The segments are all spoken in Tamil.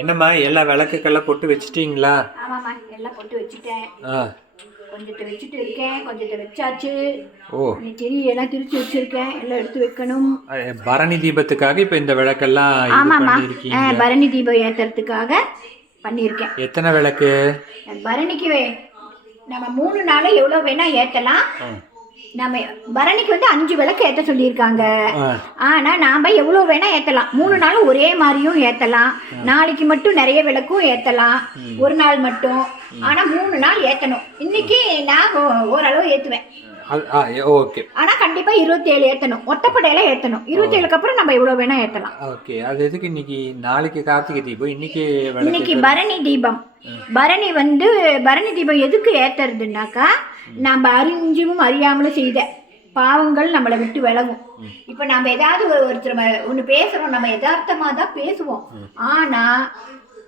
என்னம்மா எல்லா விளக்குக்கெல்லாம் போட்டு வச்சிட்டீங்களா? ஆமாம்மா, எல்லாம் போட்டு வச்சுட்டேன். கொஞ்சத்தை வச்சுட்டு இருக்கேன், கொஞ்சத்தை வச்சாச்சு. திரி எல்லாம் திரிச்சு வச்சிருக்கேன், எல்லாம் எடுத்து வைக்கணும். பரணி தீபத்துக்காக இப்போ இந்த விளக்கெல்லாம் ஆமாம்மா, பரணி தீபம் ஏற்றுறதுக்காக பண்ணியிருக்கேன். எத்தனை விளக்கு? பரணிக்கு நம்ம 3 நாள் எவ்வளோ வேணா ஏற்றலாம். நம்ம பரணிக்கு 5 விளக்கு ஏற்ற சொல்லியிருக்காங்க. ஆனால் நாம் எவ்வளோ வேணால் ஏற்றலாம். 3 நாளும் ஒரே மாதிரியும் ஏற்றலாம். நாளைக்கு மட்டும் நிறைய விளக்கும் ஏற்றலாம், ஒரு நாள் மட்டும். ஆனால் 3 நாள் ஏற்றணும். இன்னைக்கு நான் ஓரளவு ஏற்றுவேன். ஓகே. ஆனால் கண்டிப்பாக 27 ஏற்றணும். ஒத்தப்படையில ஏற்றணும். 27க்கு அப்புறம் நம்ம எவ்வளோ வேணால் ஏற்றலாம். ஓகே. அது எதுக்கு இன்னைக்கு? நாளைக்கு கார்த்திகை தீபம், இன்னைக்கு பரணி தீபம். பரணி தீபம் எதுக்கு ஏற்றுறதுனாக்கா, நம்ம அறிஞ்சும் அறியாமலும் செய்த பாவங்கள் நம்மளை விட்டு விலகும். இப்போ நம்ம ஏதாவது ஒருத்தர் ஒன்று பேசுகிறோம், நம்ம யதார்த்தமாக தான் பேசுவோம். ஆனால்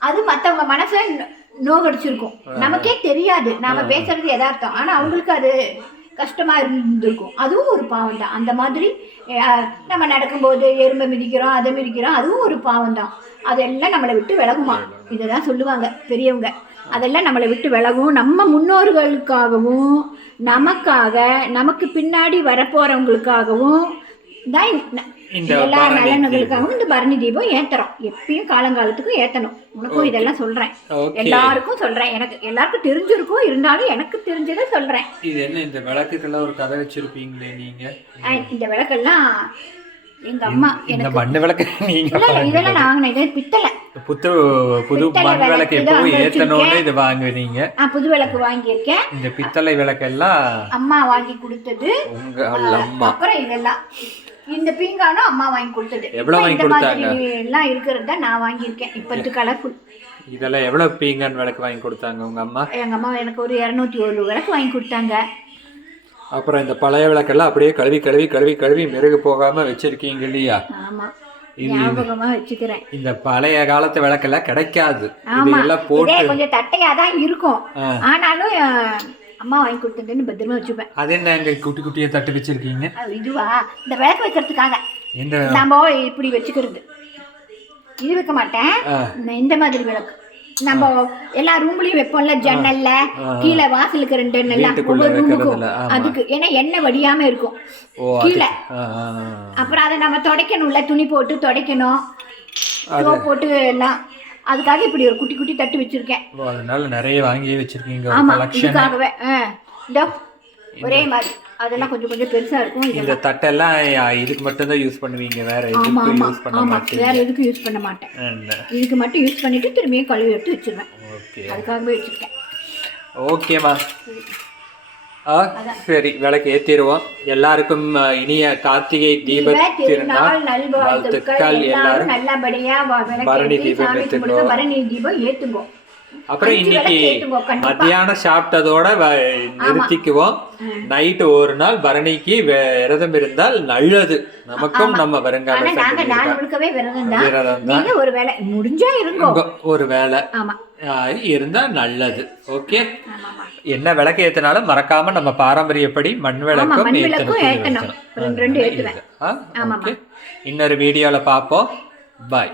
அது மற்றவங்க மனசை நோகடிச்சிருக்கும். நமக்கே தெரியாது நாம் பேசுறது யதார்த்தம், ஆனால் அவங்களுக்கு அது கஷ்டமாக இருந்திருக்கும். அதுவும் ஒரு பாவம் தான். அந்த மாதிரி நம்ம நடக்கும்போது எறும்பை மிதிக்கிறோம், அதை மிதிக்கிறோம், அதுவும் ஒரு பாவம் தான். அதெல்லாம் நம்மளை விட்டு விலகுமா, இதை தான் சொல்லுவாங்க பெரியவங்க. அதெல்லாம் நம்மளை விட்டு விலகும். நம்ம முன்னோர்களுக்காகவும் நமக்காக நமக்கு பின்னாடி வரப்போகிறவங்களுக்காகவும் தான் எல்லா நலன்களுக்காகவும் இந்த பரணி தீபம் ஏற்றுறோம். எப்பயும் காலங்காலத்துக்கும் ஏற்றணும். உனக்கும் இதெல்லாம் சொல்கிறேன், எல்லாருக்கும் சொல்கிறேன். எனக்கு எல்லாருக்கும் தெரிஞ்சிருக்கும், இருந்தாலும் எனக்கு தெரிஞ்சதை சொல்கிறேன். இது என்ன இந்த விளக்குக்கெல்லாம் ஒரு கதை வச்சுருப்பீங்களே நீங்கள்? இந்த விளக்கெல்லாம் எங்க அம்மா எனக்கு மண் விளக்கு இதெல்லாம் நாங்க இது பித்தளை புது மண் விளக்கு எப்போ ஏத்தணும்னு இது வாங்குவீங்க? புது விளக்கு வாங்கியிருக்கேன். இந்த பித்தளை விளக்கெல்லாம் அம்மா வாங்கி கொடுத்தது. உங்க அம்மா. அப்புறம் இதெல்லாம் இந்த பீங்கானும் அம்மா வாங்கி கொடுத்தது. எவ்வளவு வாங்கி கொடுத்தாங்க? எல்லாம் இருக்கிறது நான் வாங்கியிருக்கேன். இப்போ கலர்ஃபுல். இதெல்லாம் எவ்வளவு பீங்கான் விளக்கு வாங்கி கொடுத்தாங்க உங்க அம்மா? எங்க அம்மா எனக்கு ஒரு 201 விளக்கு வாங்கி கொடுத்தாங்க. அப்புறம் இந்த பழைய விளக்கெல்லாம் அப்படியே கழுவி கழுவி கழுவி கழுவி மெருகு போகாம வச்சிருக்கீங்க இல்லையா? ஆமா, ஞாபகமா வச்சுக்கிறேன். இந்த பழைய காலத்து விளக்கெல்லாம் கிடைக்காது. இதெல்லாம் போட்டு கொஞ்சம் தட்டையா தான் இருக்கும், ஆனாலும் அம்மா வாங்கி கொடுத்ததுன்னு பத்திரமா வச்சுப்பேன். அது என்ன அங்க குட்டி குட்டியா தட்டு வச்சிருக்கீங்க? இதுவா, இந்த விளக்கு வைக்கிறதுக்காக. நம்ம இப்படி வச்சுக்கிறது, இது வைக்க மாட்டேன். இந்த மாதிரி விளக்கு நம்ம எல்லா ரூம்லயும் வைப்போம்ல, ஜன்னல்ல கீழே வாசலுக்கு 2 எல்லாம் ஒவ்வொரு ரூமுக்கும். அதுக்கு ஏன்னா எண்ணெய் வடியாம இருக்கும் கீழே. அப்புறம் அதை நம்ம துடைக்கணும்ல, துணி போட்டு துடைக்கணும், சோப் போட்டு எல்லாம். அதுக்காக இப்படி ஒரு குட்டி குட்டி தட்டு வச்சிருக்கேன். அதனால நிறைய வாங்கி வச்சிருக்கீங்க. ஆமா, இதுக்காகவே ஒரே மாதிரி. அதெல்லாம் கொஞ்சம் கொஞ்சம் பெருசா இருக்கும். இந்த தட்டெல்லாம் இதுக்கு மட்டும் தான் யூஸ் பண்ணுவீங்க, வேற எதுக்கும் யூஸ் பண்ண மாட்டீங்க? வேற எதுக்கும் யூஸ் பண்ண மாட்டேன். இதுக்கு மட்டும் யூஸ் பண்ணிட்டு திரும்பியும் கழுவி எடுத்து வச்சிருவேன். ஓகே, அதுக்காகவே வச்சிருக்கேன். ஓகேமா. சரி, விளக்கு ஏற்றிடுவோம். எல்லாருக்கும் இனிய கார்த்திகை தீப திருநாள் நல்வாழ்த்துக்கள். எல்லாரும் நல்லபடியா பரணி தீபம் ஏற்றுவோம். பரணி தீபம் ஏற்றுவோம். அப்புறம் இன்னைக்கு மத்தியானம் சாப்பிட்டதோட நிறுத்திக்குவோம். நைட்டு ஒரு நாள் பரணிக்கு விரதம் இருந்தால் நல்லது நமக்கும் நம்ம வருங்கால ஒரு வேலை இருந்தா நல்லது. ஓகே, என்ன விளக்கு ஏத்தினாலும் மறக்காம நம்ம பாரம்பரியப்படி மண் விளக்கும் ஏற்றணும். இன்னொரு வீடியோல பார்ப்போம். பாய்.